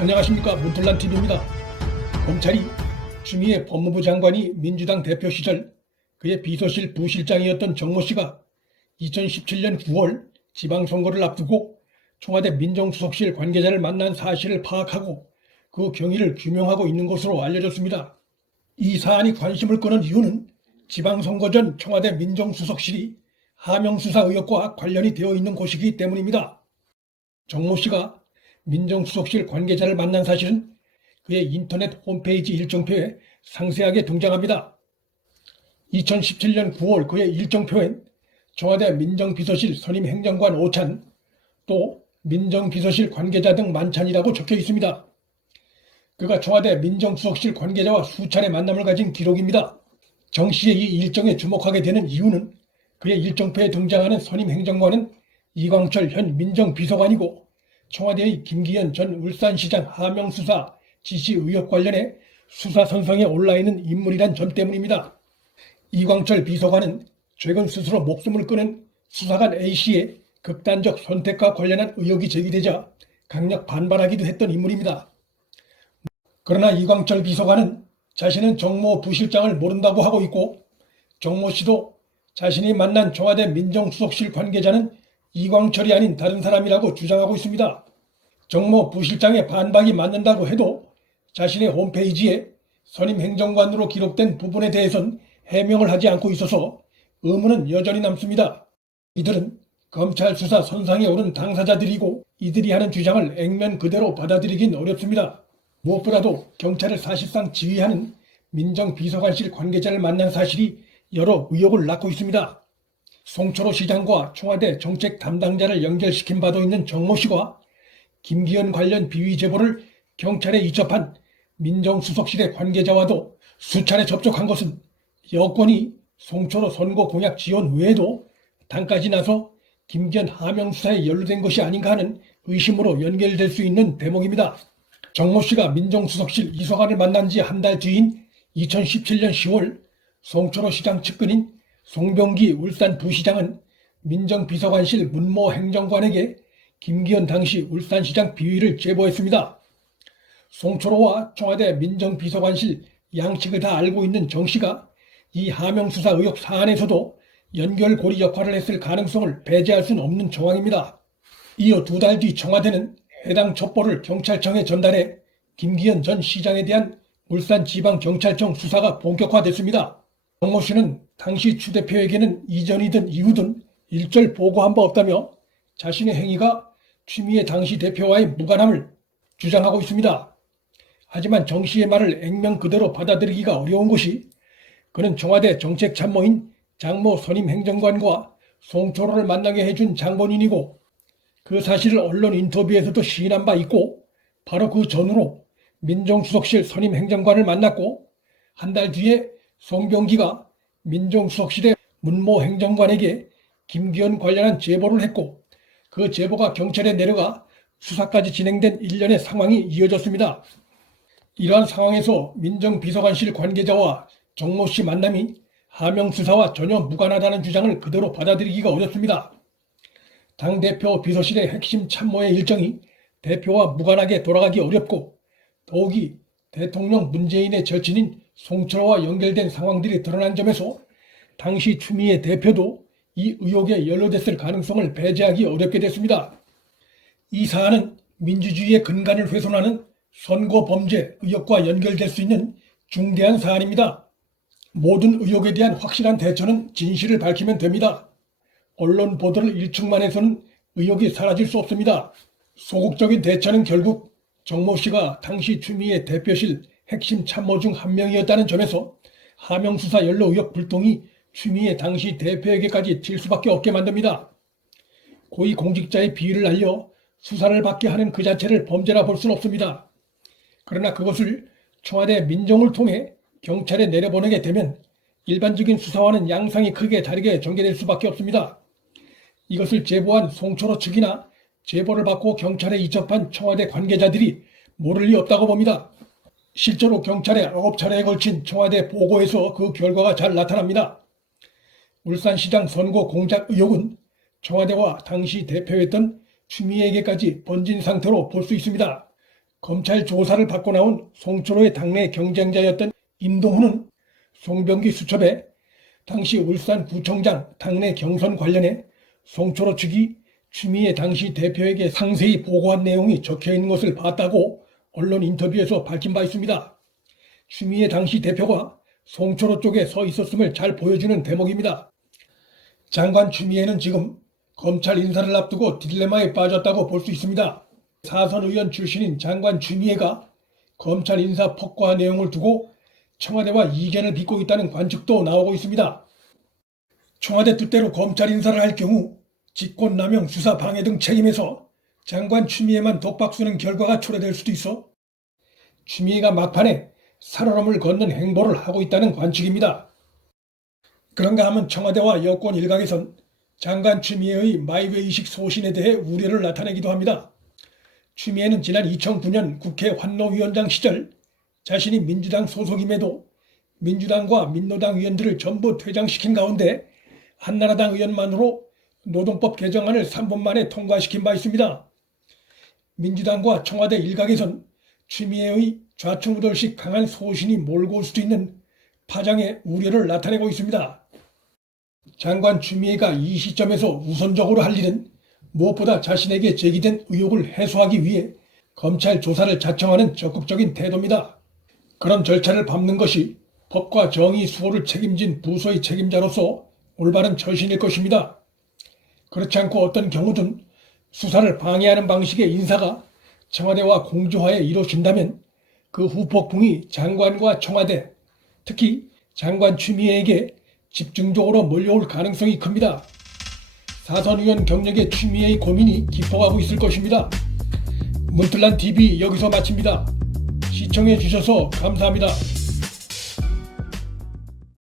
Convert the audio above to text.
안녕하십니까 문틀란 TV입니다. 검찰이 추미애 법무부 장관이 민주당 대표 시절 그의 비서실 부실장이었던 정모 씨가 2017년 9월 지방선거를 앞두고 청와대 민정수석실 관계자를 만난 사실을 파악하고 그 경위를 규명하고 있는 것으로 알려졌습니다. 이 사안이 관심을 끄는 이유는 지방선거 전 청와대 민정수석실이 하명수사 의혹과 관련이 되어 있는 곳이기 때문입니다. 정모 씨가 민정수석실 관계자를 만난 사실은 그의 인터넷 홈페이지 일정표에 상세하게 등장합니다. 2017년 9월 그의 일정표엔 청와대 민정비서실 선임 행정관 오찬, 또 민정비서실 관계자 등 만찬이라고 적혀 있습니다. 그가 청와대 민정수석실 관계자와 수차례 만남을 가진 기록입니다. 정 씨의 이 일정에 주목하게 되는 이유는 그의 일정표에 등장하는 선임 행정관은 이광철 현 민정비서관이고 청와대의 김기현 전 울산시장 하명수사 지시 의혹 관련해 수사 선상에 올라 있는 인물이란 점 때문입니다. 이광철 비서관은 최근 스스로 목숨을 끊은 수사관 A씨의 극단적 선택과 관련한 의혹이 제기되자 강력 반발하기도 했던 인물입니다. 그러나 이광철 비서관은 자신은 정모 부실장을 모른다고 하고 있고 정모 씨도 자신이 만난 청와대 민정수석실 관계자는 이광철이 아닌 다른 사람이라고 주장하고 있습니다. 정모 부실장의 반박이 맞는다고 해도 자신의 홈페이지에 선임 행정관으로 기록된 부분에 대해선 해명을 하지 않고 있어서 의문은 여전히 남습니다. 이들은 검찰 수사 선상에 오른 당사자들이고 이들이 하는 주장을 액면 그대로 받아들이긴 어렵습니다. 무엇보다도 경찰을 사실상 지휘하는 민정비서관실 관계자를 만난 사실이 여러 의혹을 낳고 있습니다. 송철호 시장과 청와대 정책 담당자를 연결시킨 바도 있는 정모 씨와 김기현 관련 비위 제보를 경찰에 이첩한 민정수석실의 관계자와도 수차례 접촉한 것은 여권이 송철호 선거 공약 지원 외에도 당까지 나서 김기현 하명 수사에 연루된 것이 아닌가 하는 의심으로 연결될 수 있는 대목입니다. 정모 씨가 민정수석실 이사관을 만난 지 한 달 뒤인 2017년 10월 송철호 시장 측근인 송병기 울산 부시장은 민정비서관실 문모 행정관에게 김기현 당시 울산시장 비위를 제보했습니다. 송철호와 청와대 민정비서관실 양측을 다 알고 있는 정 씨가 이 하명수사 의혹 사안에서도 연결고리 역할을 했을 가능성을 배제할 수는 없는 정황입니다. 이어 두 달 뒤 청와대는 해당 첩보를 경찰청에 전달해 김기현 전 시장에 대한 울산 지방경찰청 수사가 본격화됐습니다. 정모 씨는 당시 추 대표에게는 이전이든 이후든 일절 보고한 바 없다며 자신의 행위가 추미애 당시 대표와의 무관함을 주장하고 있습니다. 하지만 정 씨의 말을 액면 그대로 받아들이기가 어려운 것이 그는 청와대 정책 참모인 장모 선임 행정관과 송철호를 만나게 해준 장본인이고 그 사실을 언론 인터뷰에서도 시인한 바 있고 바로 그 전후로 민정수석실 선임 행정관을 만났고 한 달 뒤에 송병기가 민정수석실의 문모 행정관에게 김기현 관련한 제보를 했고 그 제보가 경찰에 내려가 수사까지 진행된 일련의 상황이 이어졌습니다. 이러한 상황에서 민정비서관실 관계자와 정모 씨 만남이 하명 수사와 전혀 무관하다는 주장을 그대로 받아들이기가 어렵습니다. 당대표 비서실의 핵심 참모의 일정이 대표와 무관하게 돌아가기 어렵고 더욱이 대통령 문재인의 절친인 송철호와 연결된 상황들이 드러난 점에서 당시 추미애 대표도 이 의혹에 연루됐을 가능성을 배제하기 어렵게 됐습니다. 이 사안은 민주주의의 근간을 훼손하는 선거 범죄 의혹과 연결될 수 있는 중대한 사안입니다. 모든 의혹에 대한 확실한 대처는 진실을 밝히면 됩니다. 언론 보도를 일축만 해서는 의혹이 사라질 수 없습니다. 소극적인 대처는 결국 정모 씨가 당시 추미애 대표실 핵심 참모 중 한 명이었다는 점에서 하명수사 연루 의혹 불통이 추미애 당시 대표에게까지 튈 수밖에 없게 만듭니다. 고위 공직자의 비위를 알려 수사를 받게 하는 그 자체를 범죄라 볼 수는 없습니다. 그러나 그것을 청와대 민정을 통해 경찰에 내려보내게 되면 일반적인 수사와는 양상이 크게 다르게 전개될 수밖에 없습니다. 이것을 제보한 송철호 측이나 제보를 받고 경찰에 이첩한 청와대 관계자들이 모를 리 없다고 봅니다. 실제로 경찰에 9차례에 걸친 청와대 보고에서 그 결과가 잘 나타납니다. 울산시장 선거 공작 의혹은 청와대와 당시 대표였던 추미애에게까지 번진 상태로 볼 수 있습니다. 검찰 조사를 받고 나온 송철호의 당내 경쟁자였던 임동훈은 송병기 수첩에 당시 울산구청장 당내 경선 관련해 송철호 측이 추미애 당시 대표에게 상세히 보고한 내용이 적혀 있는 것을 봤다고 언론 인터뷰에서 밝힌 바 있습니다. 추미애 당시 대표가 송철호 쪽에 서 있었음을 잘 보여주는 대목입니다. 장관 추미애는 지금 검찰 인사를 앞두고 딜레마에 빠졌다고 볼 수 있습니다. 사선 의원 출신인 장관 추미애가 검찰 인사 폭과 내용을 두고 청와대와 이견을 빚고 있다는 관측도 나오고 있습니다. 청와대 뜻대로 검찰 인사를 할 경우 직권남용, 수사 방해 등 책임에서 장관 추미애만 독박쓰는 결과가 초래될 수도 있어 추미애가 막판에 살얼음을 걷는 행보를 하고 있다는 관측입니다. 그런가 하면 청와대와 여권 일각에선 장관 추미애의 마이웨이식 소신에 대해 우려를 나타내기도 합니다. 추미애는 지난 2009년 국회 환노위원장 시절 자신이 민주당 소속임에도 민주당과 민노당 의원들을 전부 퇴장시킨 가운데 한나라당 의원만으로 노동법 개정안을 3분 만에 통과시킨 바 있습니다. 민주당과 청와대 일각에선 추미애의 좌충우돌식 강한 소신이 몰고 올 수도 있는 파장의 우려를 나타내고 있습니다. 장관 추미애가 이 시점에서 우선적으로 할 일은 무엇보다 자신에게 제기된 의혹을 해소하기 위해 검찰 조사를 자청하는 적극적인 태도입니다. 그런 절차를 밟는 것이 법과 정의 수호를 책임진 부서의 책임자로서 올바른 처신일 것입니다. 그렇지 않고 어떤 경우든 수사를 방해하는 방식의 인사가 청와대와 공조하에 이루어진다면 그 후폭풍이 장관과 청와대, 특히 장관 추미애에게 집중적으로 몰려올 가능성이 큽니다. 사선 의원 경력의 추미애의 고민이 깊어가고 있을 것입니다. 문틀란 TV 여기서 마칩니다. 시청해 주셔서 감사합니다.